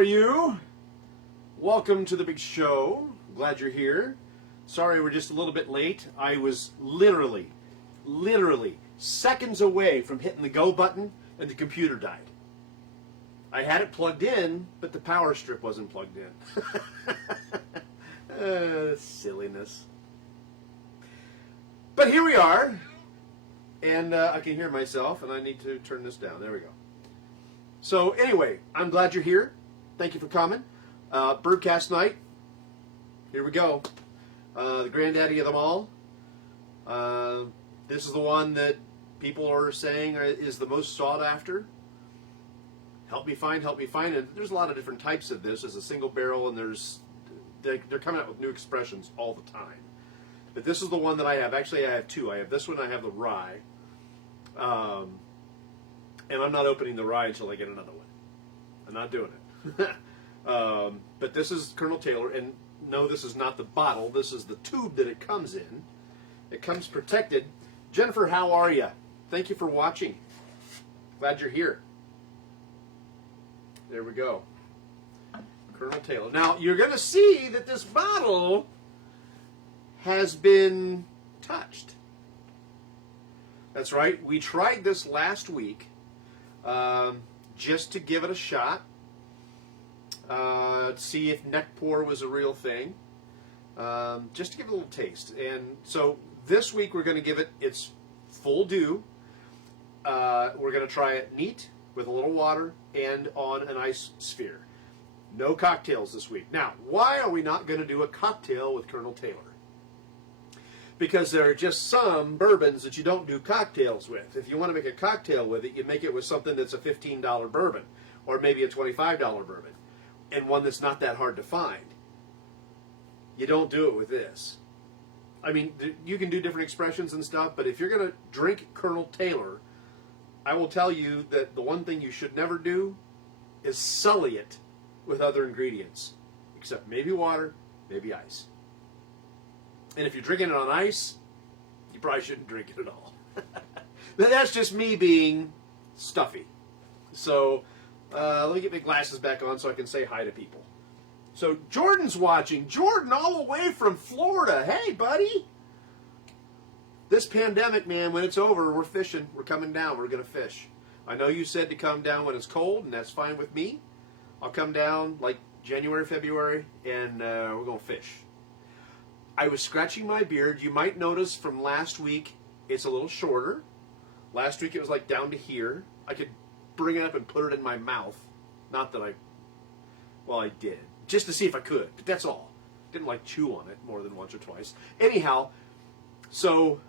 are you? Welcome to the big show. Glad you're here. Sorry we're just a little bit late. I was literally seconds away from hitting the go button and the computer died. I had it plugged in, but the power strip wasn't plugged in. Silliness. But here we are, and I can hear myself, and I need to turn this down. There we go. So anyway, I'm glad you're here. Thank you for coming. Bourbcast night. Here we go. The granddaddy of them all. This is the one that people are saying is the most sought after. Help me find. And there's a lot of different types of this. There's a single barrel, and they're coming out with new expressions all the time. But this is the one that I have. Actually, I have two. I have this one. I have the rye. And I'm not opening the rye until I get another one. I'm not doing it. But this is Colonel Taylor, and no, this is not the bottle. This is the tube that it comes in. It comes protected. Jennifer, how are you? Thank you for watching. Glad you're here. There we go. Colonel Taylor. Now, you're going to see that this bottle has been touched. That's right. We tried this last week just to give it a shot. See if neck pour was a real thing. Just to give it a little taste. And so this week we're going to give it its full due. We're going to try it neat with a little water and on an ice sphere. No cocktails this week. Now, why are we not going to do a cocktail with Colonel Taylor? Because there are just some bourbons that you don't do cocktails with. If you want to make a cocktail with it, you make it with something that's a $15 bourbon or maybe a $25 bourbon, and one that's not that hard to find. You don't do it with this. I mean, you can do different expressions and stuff, but if you're going to drink Colonel Taylor, I will tell you that the one thing you should never do is sully it with other ingredients, except maybe water, maybe ice. And if you're drinking it on ice, you probably shouldn't drink it at all. That's just me being stuffy. So let me get my glasses back on so I can say hi to people. So Jordan's watching. Jordan, all the way from Florida. Hey, buddy. This pandemic, man, when it's over, we're fishing. We're coming down. We're going to fish. I know you said to come down when it's cold, and that's fine with me. I'll come down like January, February, and we're going to fish. I was scratching my beard. You might notice from last week it's a little shorter. Last week it was like down to here. I could bring it up and put it in my mouth. Not that I did. Just to see if I could, but that's all. Didn't like chew on it more than once or twice. Anyhow, so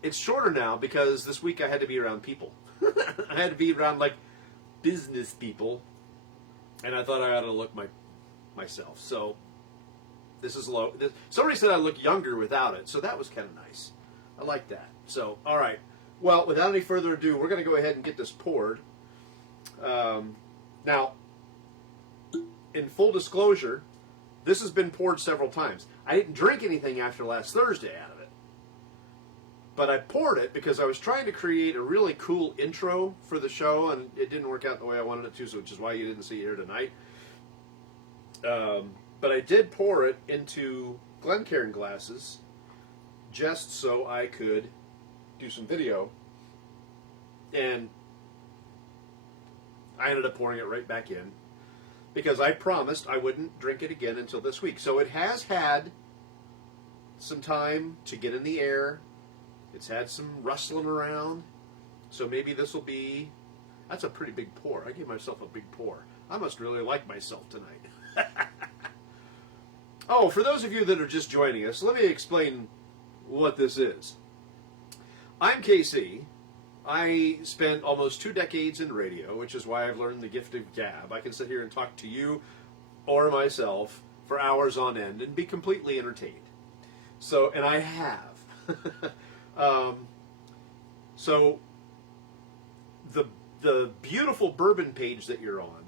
it's shorter now because this week I had to be around people. I had to be around like business people, and I thought I ought to look myself. So this is low. Somebody said I look younger without it, so that was kind of nice. I like that. So, all right. Well, without any further ado, we're going to go ahead and get this poured. Now, in full disclosure, this has been poured several times. I didn't drink anything after last Thursday out of it. But I poured it because I was trying to create a really cool intro for the show, and it didn't work out the way I wanted it to, so which is why you didn't see it here tonight. But I did pour it into Glencairn glasses just so I could do some video. And I ended up pouring it right back in because I promised I wouldn't drink it again until this week. So it has had some time to get in the air. It's had some rustling around. So maybe this will be... That's a pretty big pour. I gave myself a big pour. I must really like myself tonight. Oh, for those of you that are just joining us, let me explain what this is. I'm KC. I spent almost 2 decades in radio, which is why I've learned the gift of gab. I can sit here and talk to you or myself for hours on end and be completely entertained. So, and I have. So, the beautiful bourbon page that you're on,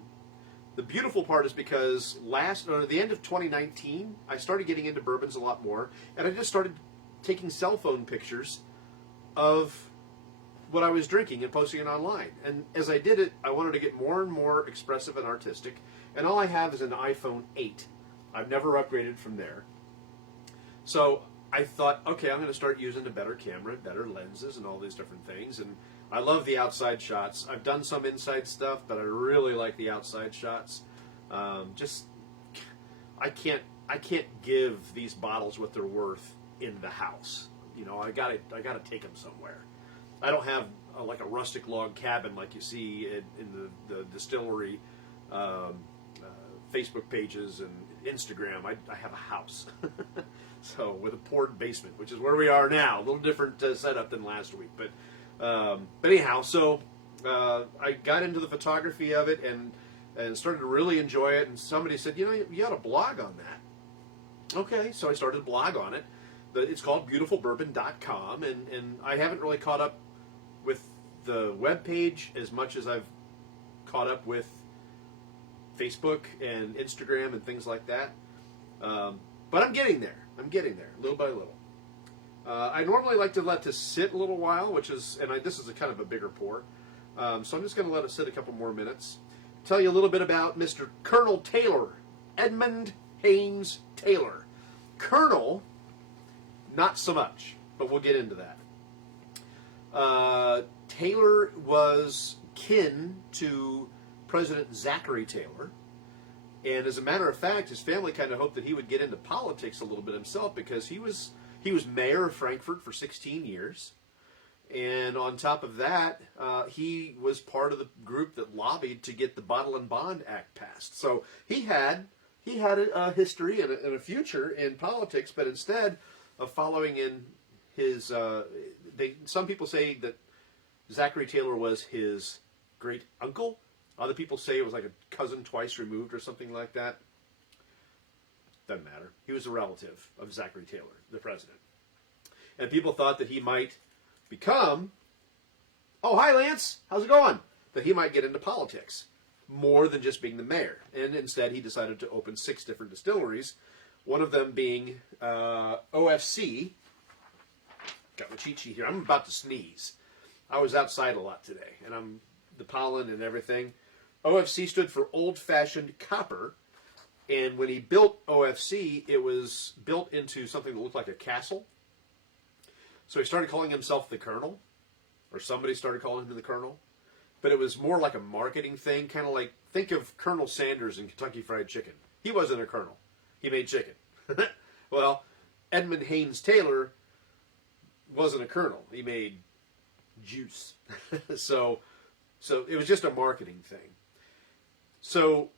the beautiful part is because at the end of 2019, I started getting into bourbons a lot more, and I just started taking cell phone pictures of what I was drinking and posting it online. And as I did it, I wanted to get more and more expressive and artistic, And all I have is an iPhone 8. I've never upgraded from there. So I thought, okay, I'm going to start using a better camera, better lenses, and all these different things. And I love the outside shots. I've done some inside stuff, but I really like the outside shots. I can't give these bottles what they're worth in the house. You know, I gotta take them somewhere. I don't have like a rustic log cabin like you see in the distillery Facebook pages and Instagram. I have a house, so with a poured basement, which is where we are now. A little different setup than last week, but anyhow, so I got into the photography of it and started to really enjoy it. And somebody said, you know, you ought to blog on that. Okay, so I started to blog on it. It's called beautifulbourbon.com, and I haven't really caught up with the web page as much as I've caught up with Facebook and Instagram and things like that. But I'm getting there. Little by little. I normally like to let this sit a little while, this is a kind of a bigger pour. So I'm just going to let it sit a couple more minutes. Tell you a little bit about Mr. Colonel Taylor, Edmund Haynes Taylor. Colonel, not so much, but we'll get into that. Taylor was kin to President Zachary Taylor, and as a matter of fact, his family kind of hoped that he would get into politics a little bit himself, because he was mayor of Frankfurt for 16 years, and on top of that, he was part of the group that lobbied to get the Bottle and Bond Act passed. So he had a history and a future in politics, but instead of following in his, some people say that Zachary Taylor was his great uncle. Other people say it was like a cousin twice removed or something like that. Doesn't matter. He was a relative of Zachary Taylor, the president. And people thought that he might become, oh, hi, Lance, how's it going? That he might get into politics more than just being the mayor. And instead, he decided to open 6 different distilleries, one of them being OFC. Got my cheat sheet here. I'm about to sneeze. I was outside a lot today, and the pollen and everything. OFC stood for Old Fashioned Copper, and when he built OFC, it was built into something that looked like a castle. So he started calling himself the Colonel, or somebody started calling him the Colonel, but it was more like a marketing thing, kind of like, think of Colonel Sanders in Kentucky Fried Chicken. He wasn't a colonel. He made chicken. Well, Edmund Haynes Taylor wasn't a colonel. He made juice. So it was just a marketing thing. So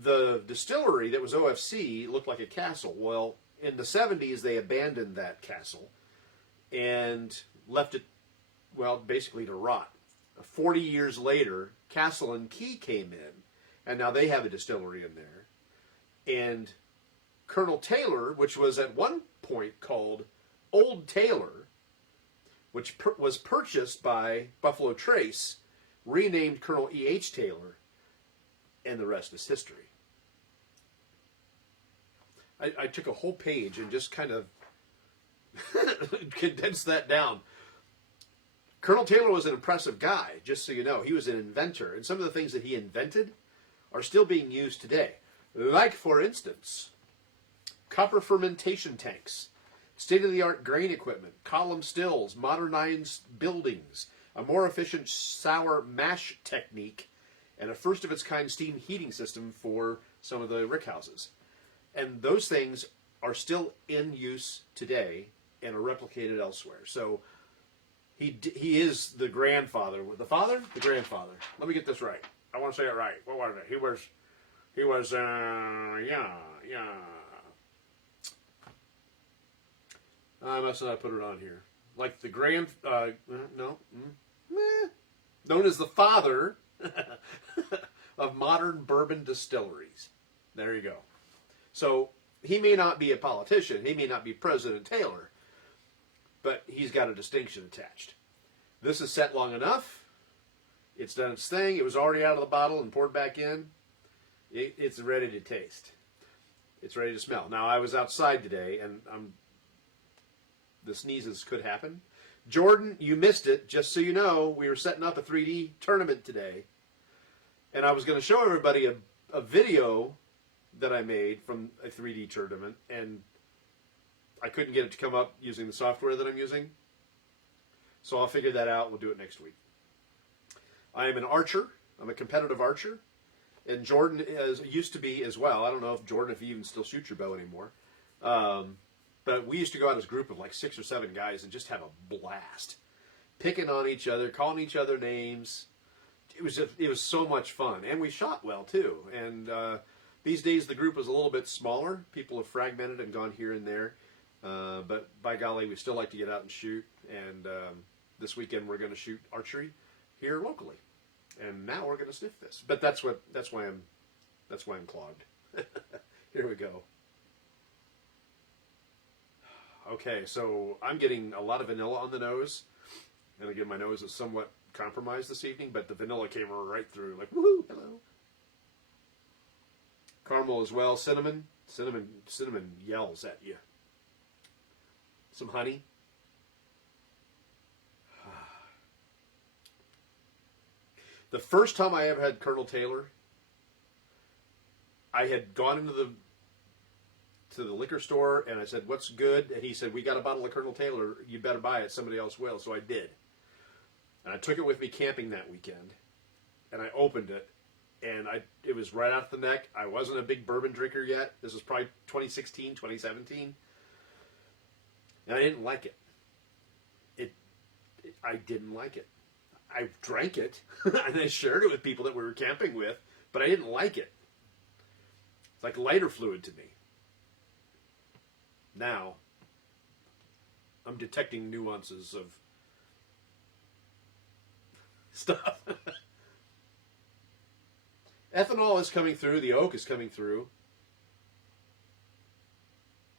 the distillery that was OFC looked like a castle. Well, in the 70s, they abandoned that castle and left it, well, basically to rot. 40 years later, Castle and Key came in, and now they have a distillery in there. And Colonel Taylor, which was at one point called Old Taylor, which was purchased by Buffalo Trace, renamed Colonel E.H. Taylor, and the rest is history. I took a whole page and just kind of condensed that down. Colonel Taylor was an impressive guy, just so you know. He was an inventor, and some of the things that he invented are still being used today. Like, for instance, copper fermentation tanks, state-of-the-art grain equipment, column stills, modernized buildings, a more efficient sour mash technique, and a first-of-its-kind steam heating system for some of the rickhouses. And those things are still in use today and are replicated elsewhere. So he is the grandfather. The father? The grandfather. Let me get this right. I want to say it right. What was it? He was, I must not put it on here. Like the known as the father of modern bourbon distilleries. There you go. So he may not be a politician. He may not be President Taylor, but he's got a distinction attached. This is set long enough. It's done its thing. It was already out of the bottle and poured back in. It's ready to taste. It's ready to smell. Now, I was outside today, and the sneezes could happen. Jordan, you missed it. Just so you know, we were setting up a 3D tournament today, and I was going to show everybody a video that I made from a 3D tournament, and I couldn't get it to come up using the software that I'm using. So I'll figure that out. We'll do it next week. I am an archer. I'm a competitive archer. And Jordan used to be as well. I don't know if Jordan, if you even still shoot your bow anymore. But we used to go out as a group of like 6 or 7 guys and just have a blast. Picking on each other, calling each other names. It was so much fun. And we shot well too. And these days the group is a little bit smaller. People have fragmented and gone here and there. But by golly, we still like to get out and shoot. And this weekend we're going to shoot archery here locally. And now we're going to sniff this. But that's why I'm clogged. Here we go. Okay, so I'm getting a lot of vanilla on the nose. And again, my nose is somewhat compromised this evening, but the vanilla came right through. Like, woohoo, hello. Caramel as well. Cinnamon yells at you. Some honey. The first time I ever had Colonel Taylor, I had gone into the liquor store and I said, "What's good?" And he said, "We got a bottle of Colonel Taylor. You better buy it. Somebody else will." So I did. And I took it with me camping that weekend. And I opened it. And it was right out the neck. I wasn't a big bourbon drinker yet. This was probably 2016, 2017. And I didn't like it. I didn't like it. I drank it, and I shared it with people that we were camping with, but I didn't like it. It's like lighter fluid to me. Now, I'm detecting nuances of stuff. Ethanol is coming through. The oak is coming through.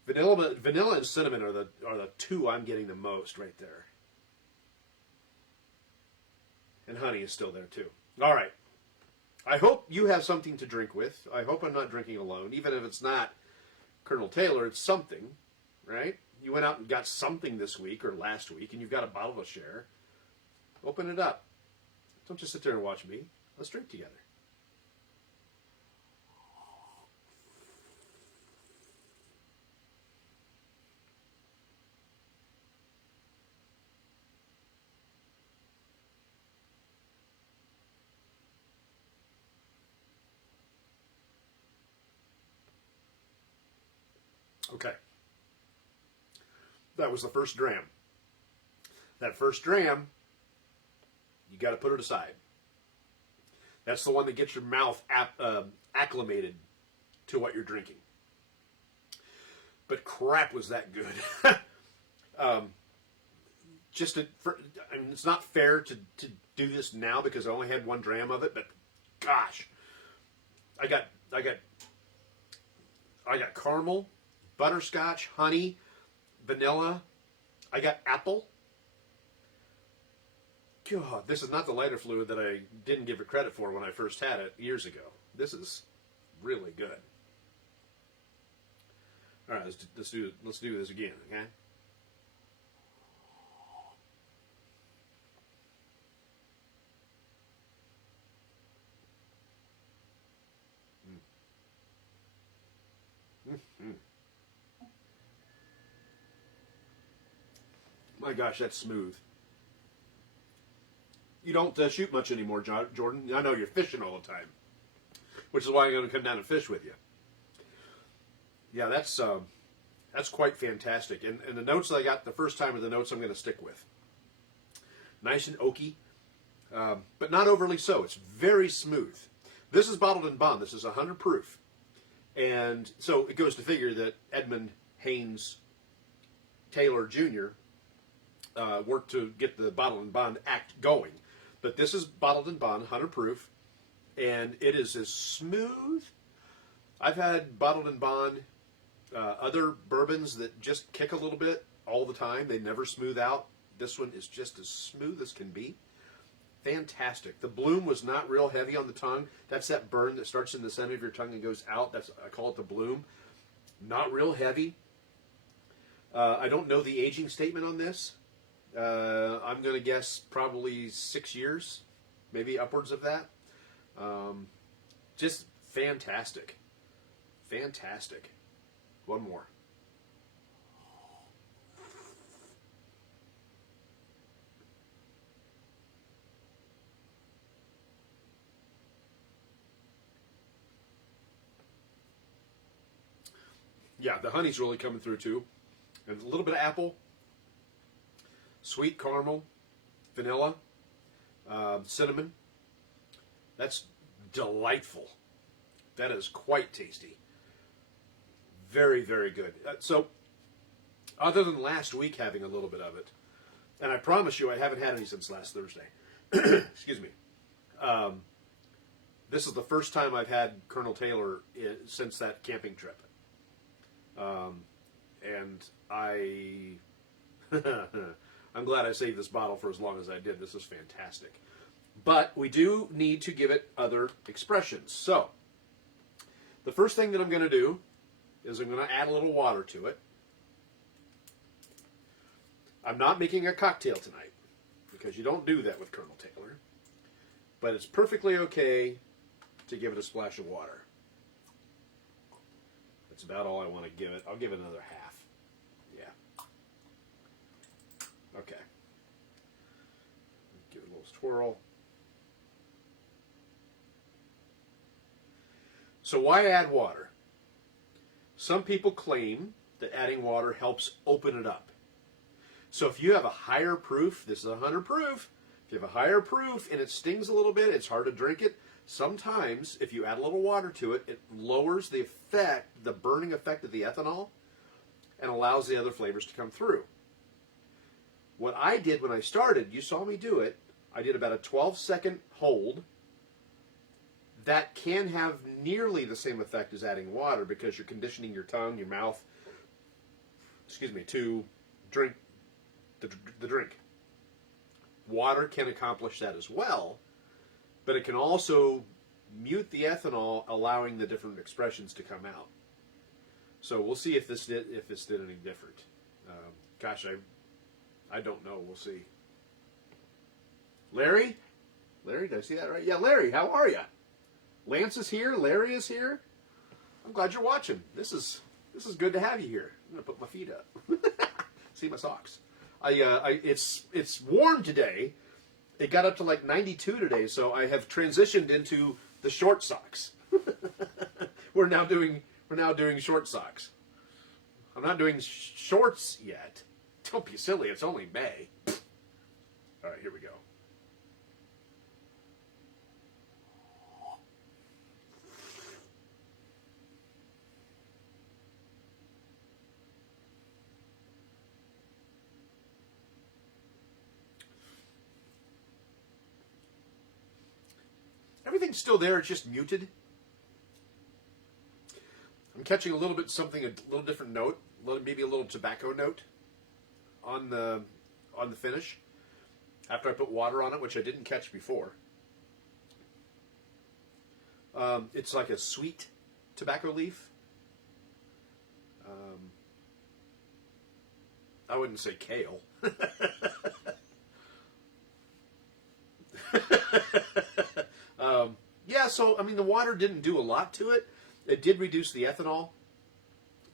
Vanilla and cinnamon are the two I'm getting the most right there. And honey is still there too. All right. I hope you have something to drink with. I hope I'm not drinking alone. Even if it's not Colonel Taylor, it's something, right? You went out and got something this week or last week, and you've got a bottle to share. Open it up. Don't just sit there and watch me. Let's drink together. Okay. That was the first dram. That first dram, you got to put it aside. That's the one that gets your mouth acclimated to what you're drinking. But crap, was that good. I mean, it's not fair to do this now because I only had 1 dram of it, but gosh, I got caramel, butterscotch, honey, vanilla. I got apple. God, this is not the lighter fluid that I didn't give it credit for when I first had it years ago. This is really good. All right, let's do this again, okay? Mm-hmm. My gosh, that's smooth. You don't shoot much anymore, Jordan. I know you're fishing all the time, which is why I'm going to come down and fish with you. Yeah, that's quite fantastic. And the notes that I got the first time are the notes I'm going to stick with. Nice and oaky, but not overly so. It's very smooth. This is bottled in bond. This is 100 proof. And so it goes to figure that Edmund Haynes Taylor Jr. Worked to get the Bottled in Bond Act going. But this is bottled in bond, 100 proof, and it is as smooth. I've had bottled in bond other bourbons that just kick a little bit all the time. They never smooth out. This one is just as smooth as can be. Fantastic. The bloom was not real heavy on the tongue. That's that burn that starts in the center of your tongue and goes out. I call it the bloom. Not real heavy. I don't know the aging statement on this. I'm going to guess probably 6 years, maybe upwards of that. Just Fantastic. Fantastic. One more. Yeah, the honey's really coming through too. And a little bit of apple, sweet caramel, vanilla, cinnamon. That's delightful. That is quite tasty. Very, very good. So, other than last week having a little bit of it, and I promise you I haven't had any since last Thursday. Excuse me. This is the first time I've had Colonel Taylor since that camping trip. And I'm glad I saved this bottle for as long as I did. This is fantastic. But we do need to give it other expressions. So, the first thing that I'm going to do is I'm going to add a little water to it. I'm not making a cocktail tonight, because you don't do that with Colonel Taylor. But it's perfectly okay to give it a splash of water. That's about all I want to give it. I'll give it another half. Yeah. Okay. Give it a little swirl. So why add water? Some people claim that adding water helps open it up. So if you have a higher proof, this is 100 proof, if you have a higher proof and it stings a little bit, it's hard to drink it, sometimes if you add a little water to it, it lowers the effect, the burning effect of the ethanol, and allows the other flavors to come through. What I did when I started, you saw me do it, I did about a 12-second hold. That can have nearly the same effect as adding water because you're conditioning your tongue, your mouth, to drink the drink. Water can accomplish that as well, but it can also mute the ethanol, allowing the different expressions to come out. So we'll see if this did any different. Gosh, I don't know. We'll see. Larry, did I see that right? Yeah, Larry, how are you? Lance is here. Larry is here. I'm glad you're watching. This is good to have you here. I'm gonna put my feet up. See my socks. It's warm today. It got up to like 92 today, so I have transitioned into the short socks. We're now doing short socks. I'm not doing shorts yet. Don't be silly. It's only May. All right, here we go. Everything's still there, it's just muted. I'm catching a little bit something, a little different note, maybe a little tobacco note on the finish after I put water on it, which I didn't catch before. It's like a sweet tobacco leaf. I wouldn't say kale. Yeah, so, I mean, the water didn't do a lot to it. It did reduce the ethanol,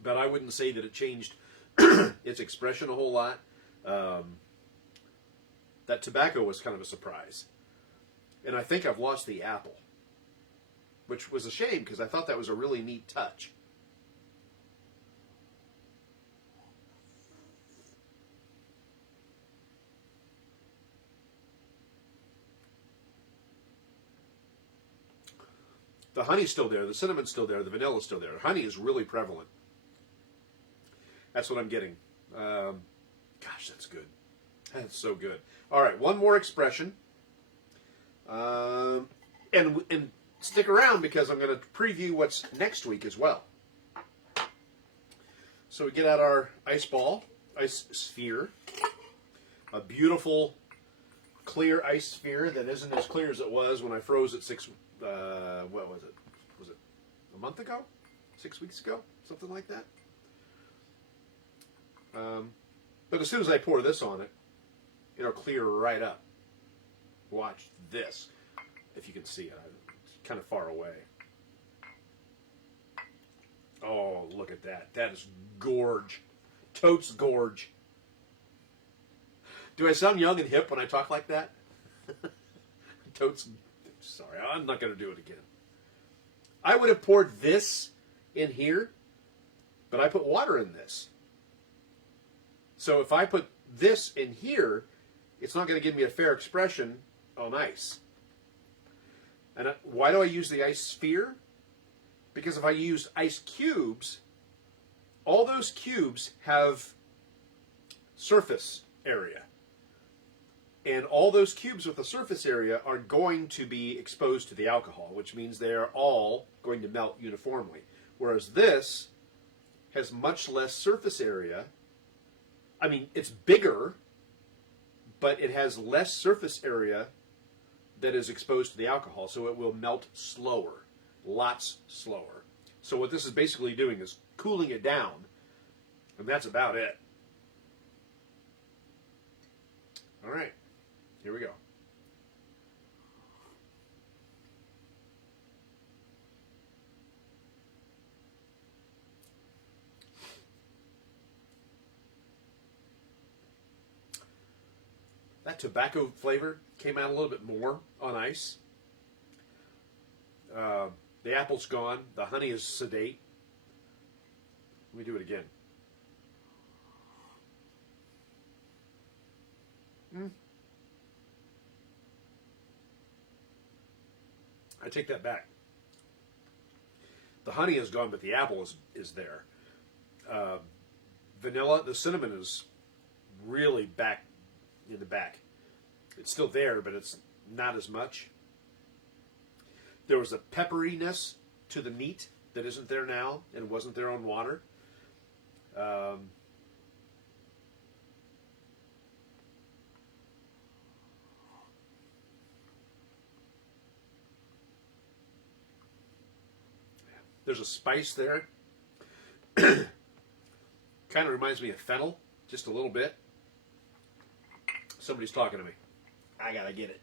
but I wouldn't say that it changed its expression a whole lot. That tobacco was kind of a surprise. And I think I've lost the apple, which was a shame because I thought that was a really neat touch. The honey's still there, the cinnamon's still there, the vanilla's still there. Honey is really prevalent. That's what I'm getting. Gosh, that's good. That's so good. All right, one more expression. And stick around because I'm going to preview what's next week as well. So we get out our ice sphere. A beautiful, clear ice sphere that isn't as clear as it was when I froze it what was it? Was it a month ago? 6 weeks ago? Something like that? But as soon as I pour this on it, it'll clear right up. Watch this. If you can see it. It's kind of far away. Oh, look at that. That is gorge. Totes gorge. Do I sound young and hip when I talk like that? Totes. Sorry, I'm not going to do it again. I would have poured this in here, but I put water in this. So if I put this in here, it's not going to give me a fair expression on ice. And why do I use the ice sphere? Because if I use ice cubes, all those cubes have surface area. And all those cubes with the surface area are going to be exposed to the alcohol, which means they are all going to melt uniformly. Whereas this has much less surface area. I mean, it's bigger, but it has less surface area that is exposed to the alcohol, so it will melt slower, lots slower. So what this is basically doing is cooling it down, and that's about it. All right, here we go. That tobacco flavor came out a little bit more on ice. The apple's gone. The honey is sedate. Let me do it again. I take that back. The honey is gone, but the apple is there. Vanilla, the cinnamon is really back in the back. It's still there, but it's not as much. There was a pepperiness to the meat that isn't there now and wasn't there on water. There's a spice there. Kind of reminds me of fennel, just a little bit. Somebody's talking to me. I gotta get it.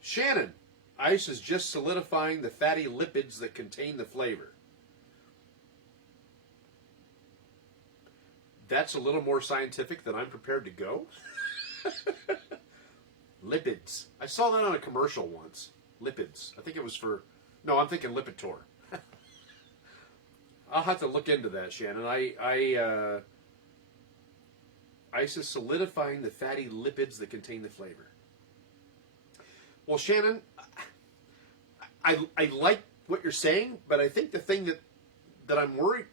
Shannon, ice is just solidifying the fatty lipids that contain the flavor. That's a little more scientific than I'm prepared to go. Lipids. I saw that on a commercial once. Lipids. I think it was for... No, I'm thinking Lipitor. I'll have to look into that, Shannon. Ice is solidifying the fatty lipids that contain the flavor. Well, Shannon, I like what you're saying, but I think the thing that I'm worried...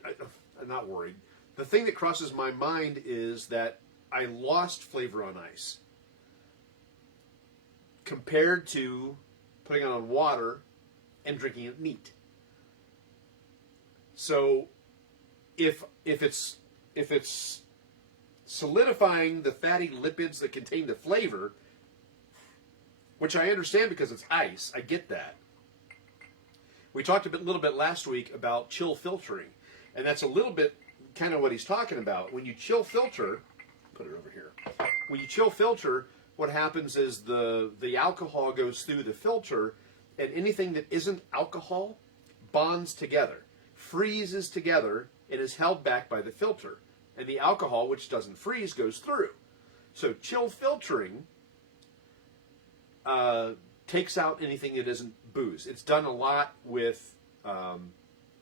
I'm not worried. The thing that crosses my mind is that I lost flavor on ice compared to putting it on water and drinking it neat. So if it's solidifying the fatty lipids that contain the flavor, which I understand because it's ice, I get that. We talked a little bit last week about chill filtering, and that's a little bit kind of what he's talking about. When you chill filter, put it over here. When you chill filter, what happens is the alcohol goes through the filter, and anything that isn't alcohol bonds together, freezes together, and is held back by the filter. And the alcohol, which doesn't freeze, goes through. So chill filtering takes out anything that isn't booze. It's done a lot with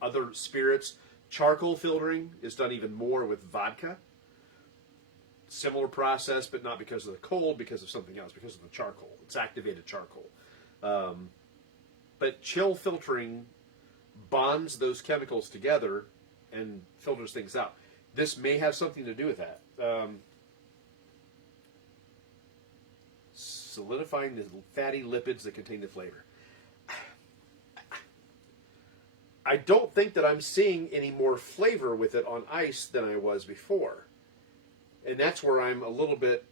other spirits. Charcoal filtering is done even more with vodka. Similar process, but not because of the cold, because of something else, because of the charcoal. It's activated charcoal. But chill filtering bonds those chemicals together and filters things out. This may have something to do with that. Solidifying the fatty lipids that contain the flavor. I don't think that I'm seeing any more flavor with it on ice than I was before. And that's where I'm a little bit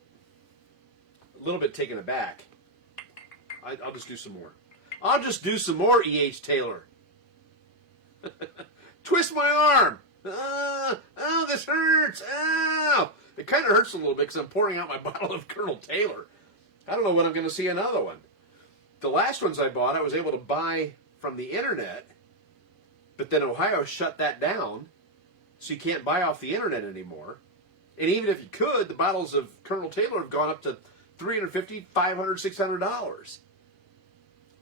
taken aback. I'll just do some more. I'll just do some more, E.H. Taylor. Twist my arm. Oh, this hurts. Ow. It kind of hurts a little bit because I'm pouring out my bottle of Colonel Taylor. I don't know when I'm going to see another one. The last ones I bought, I was able to buy from the internet But then Ohio shut that down, so you can't buy off the internet anymore. And even if you could, the bottles of Colonel Taylor have gone up to $350, $500, $600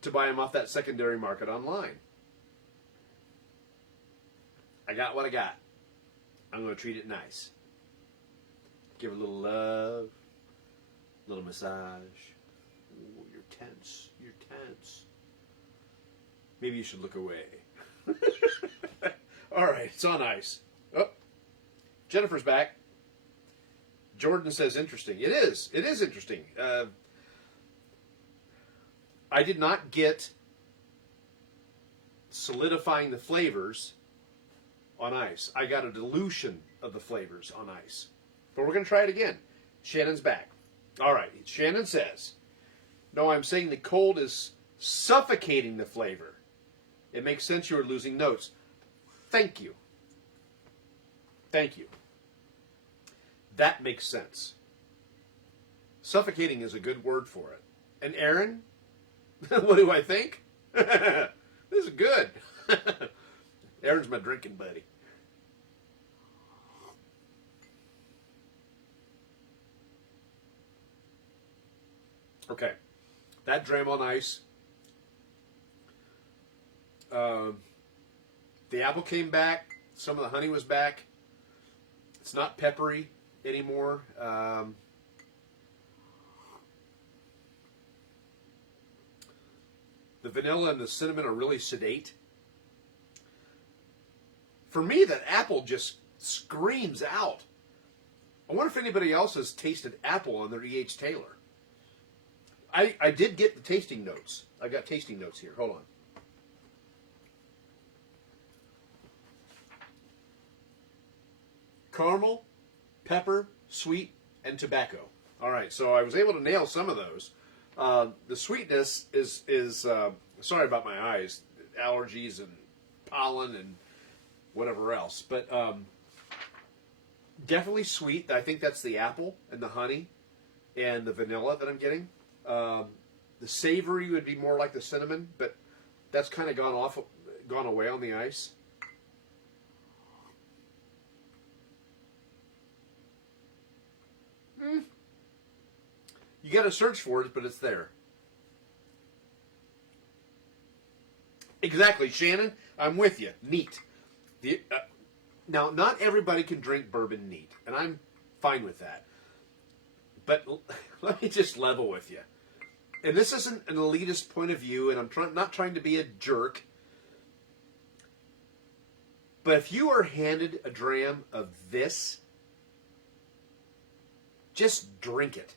to buy them off that secondary market online. I got what I got. I'm going to treat it nice. Give it a little love, a little massage. Ooh, you're tense. You're tense. Maybe you should look away. All right, it's on ice. Oh, Jennifer's back. Jordan says interesting. It is. It is interesting. I did not get solidifying the flavors on ice. I got a dilution of the flavors on ice. But we're going to try it again. Shannon's back. All right. Shannon says, no, I'm saying the cold is suffocating the flavor. It makes sense you are losing notes. Thank you. Thank you. That makes sense. Suffocating is a good word for it. And Aaron, what do I think? This is good. Aaron's my drinking buddy. Okay. That dram on ice. The apple came back. Some of the honey was back. It's not peppery anymore. The vanilla and the cinnamon are really sedate. For me, that apple just screams out. I wonder if anybody else has tasted apple on their E.H. Taylor. I did get the tasting notes. I got tasting notes here. Hold on. Caramel, pepper, sweet, and tobacco. All right, so I was able to nail some of those. The sweetness is sorry about my eyes, allergies and pollen and whatever else, but definitely sweet. I think that's the apple and the honey and the vanilla that I'm getting. The savory would be more like the cinnamon, but that's kind of gone away on the ice. You got to search for it, but it's there. Exactly, Shannon. I'm with you. Neat. Now, not everybody can drink bourbon neat, and I'm fine with that. But let me just level with you. And this isn't an elitist point of view, and I'm not trying to be a jerk. But if you are handed a dram of this, just drink it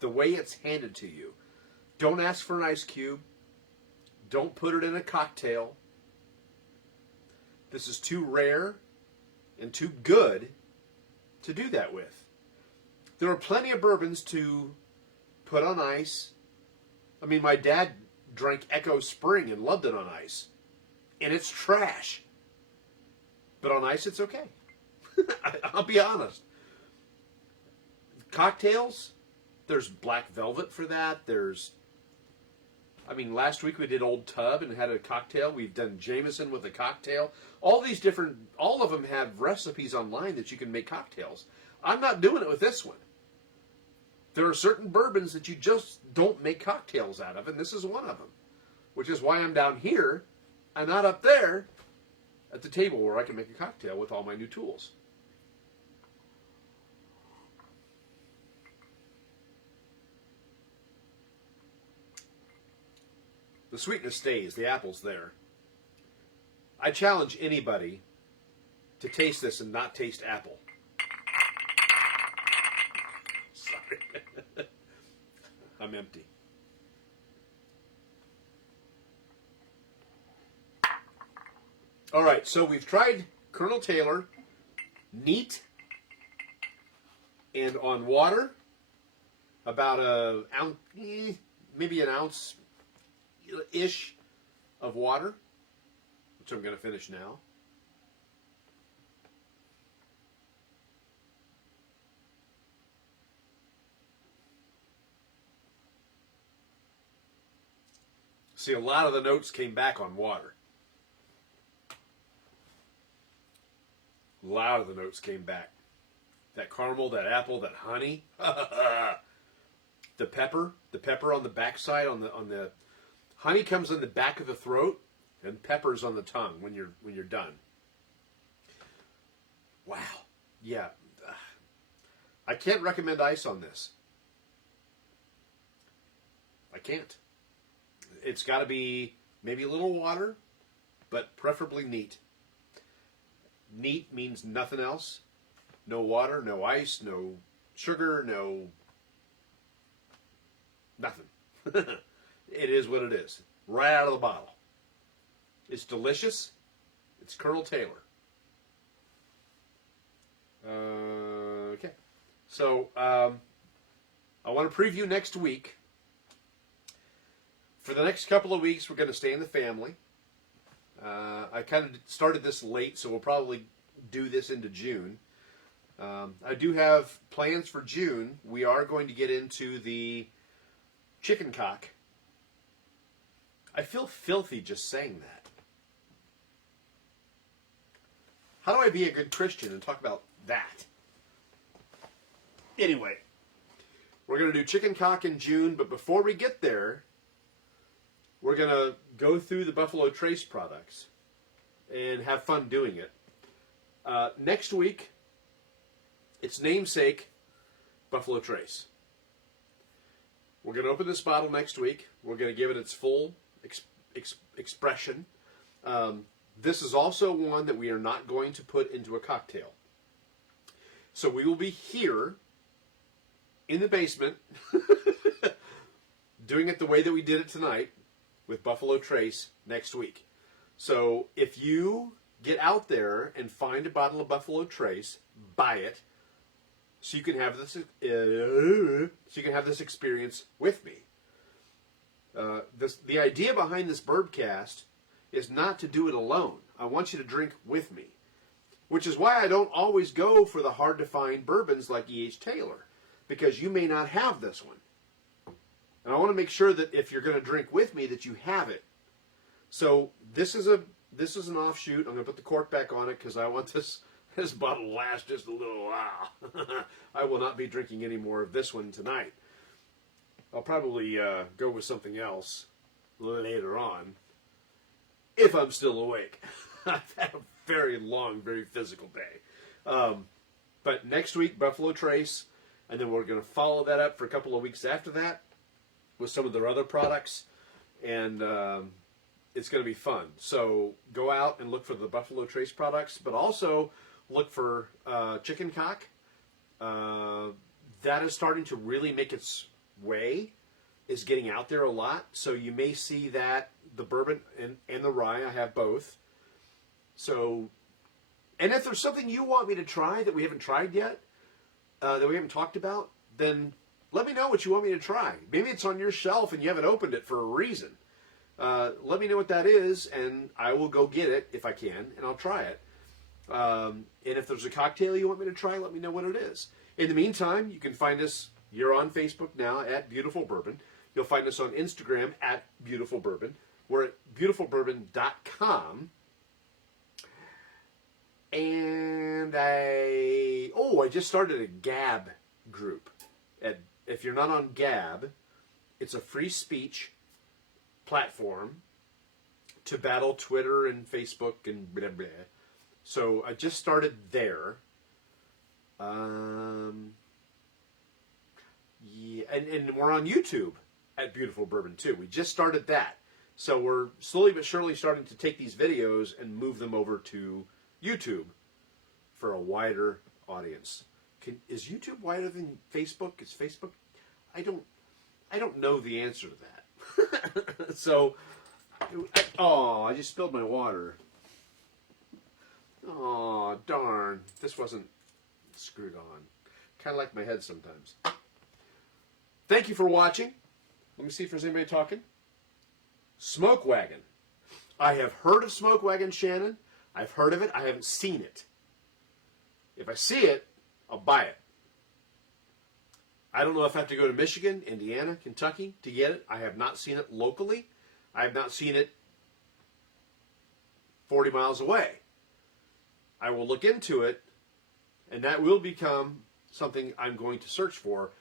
the way it's handed to you. Don't ask for an ice cube. Don't put it in a cocktail. This is too rare and too good to do that with. There are plenty of bourbons to put on ice. I mean, my dad drank Echo Spring and loved it on ice. And it's trash. But on ice, it's okay. I'll be honest. Cocktails, there's Black Velvet for that. Last week we did Old Tub and had a cocktail. We've done Jameson with a cocktail. All of them have recipes online that you can make cocktails. I'm not doing it with this one. There are certain bourbons that you just don't make cocktails out of, and this is one of them. Which is why I'm down here and not up there at the table where I can make a cocktail with all my new tools. The sweetness stays. The apple's there. I challenge anybody to taste this and not taste apple. Sorry. I'm empty. All right, so we've tried Colonel Taylor neat and on water, about an ounce, maybe an ounce-ish of water, which I'm going to finish now. See, a lot of the notes came back on water. A lot of the notes came back. That caramel, that apple, that honey. The pepper on the backside, on the honey comes on the back of the throat, and pepper's on the tongue when you're done. Wow. Yeah. I can't recommend ice on this. I can't. It's got to be maybe a little water, but preferably neat. Neat means nothing else. No water, no ice, no sugar, no nothing. It is what it is. Right out of the bottle. It's delicious. It's Colonel Taylor. Okay. So, I want to preview next week. For the next couple of weeks, we're going to stay in the family. I kind of started this late, so we'll probably do this into June. I do have plans for June. We are going to get into the chicken cock. I feel filthy just saying that. How do I be a good Christian and talk about that? Anyway, we're going to do chicken cock in June, but before we get there, we're going to go through the Buffalo Trace products and have fun doing it. Next week, its namesake, Buffalo Trace. We're going to open this bottle next week. We're going to give it its full expression. This is also one that we are not going to put into a cocktail. So we will be here in the basement doing it the way that we did it tonight with Buffalo Trace next week. So if you get out there and find a bottle of Buffalo Trace, buy it, so you can have this experience with me. The idea behind this Bourbcast is not to do it alone. I want you to drink with me, which is why I don't always go for the hard to find bourbons like E.H. Taylor, because you may not have this one. And I want to make sure that if you're going to drink with me, that you have it. So this is an offshoot. I'm going to put the cork back on it because I want this bottle to last just a little while. I will not be drinking any more of this one tonight. I'll probably go with something else later on, if I'm still awake. I've had a very long, very physical day. But next week, Buffalo Trace, and then we're going to follow that up for a couple of weeks after that with some of their other products, and it's going to be fun. So go out and look for the Buffalo Trace products, but also look for chicken cock. That is starting to really make its way, is getting out there a lot. So you may see that, the bourbon and the rye, I have both. So, and if there's something you want me to try that we haven't tried yet, that we haven't talked about, then let me know what you want me to try. Maybe it's on your shelf and you haven't opened it for a reason. Let me know what that is, and I will go get it if I can, and I'll try it. And if there's a cocktail you want me to try, let me know what it is. In the meantime, you can find us, you're on Facebook now at Beautiful Bourbon. You'll find us on Instagram at Beautiful Bourbon. We're at beautifulbourbon.com. And I just started a Gab group. If you're not on Gab, it's a free speech platform to battle Twitter and Facebook and blah, blah. So I just started there. Yeah, and we're on YouTube at Beautiful Bourbon too. We just started that. So we're slowly but surely starting to take these videos and move them over to YouTube for a wider audience. Is YouTube wider than Facebook? Is Facebook? I don't know the answer to that. So, I just spilled my water. Oh, darn. This wasn't screwed on. Kind of like my head sometimes. Thank you for watching. Let me see if there's anybody talking. Smoke Wagon. I have heard of Smoke Wagon, Shannon. I've heard of it. I haven't seen it. If I see it, I'll buy it. I don't know if I have to go to Michigan, Indiana, Kentucky to get it. I have not seen it locally. I have not seen it 40 miles away. I will look into it, and that will become something I'm going to search for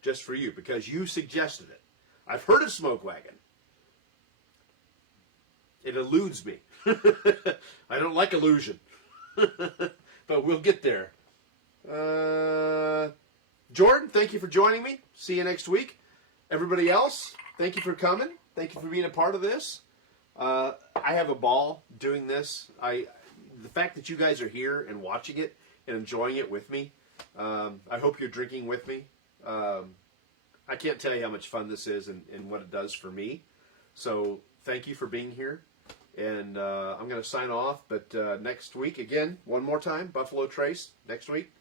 just for you, because you suggested it. I've heard of Smoke Wagon. It eludes me. I don't like illusion. But we'll get there. Jordan, thank you for joining me. See you next week. Everybody else, thank you for coming. Thank you for being a part of this. I have a ball doing this. The fact that you guys are here and watching it and enjoying it with me, I hope you're drinking with me. I can't tell you how much fun this is and what it does for me. So thank you for being here. And I'm going to sign off. But next week, again, one more time, Buffalo Trace next week.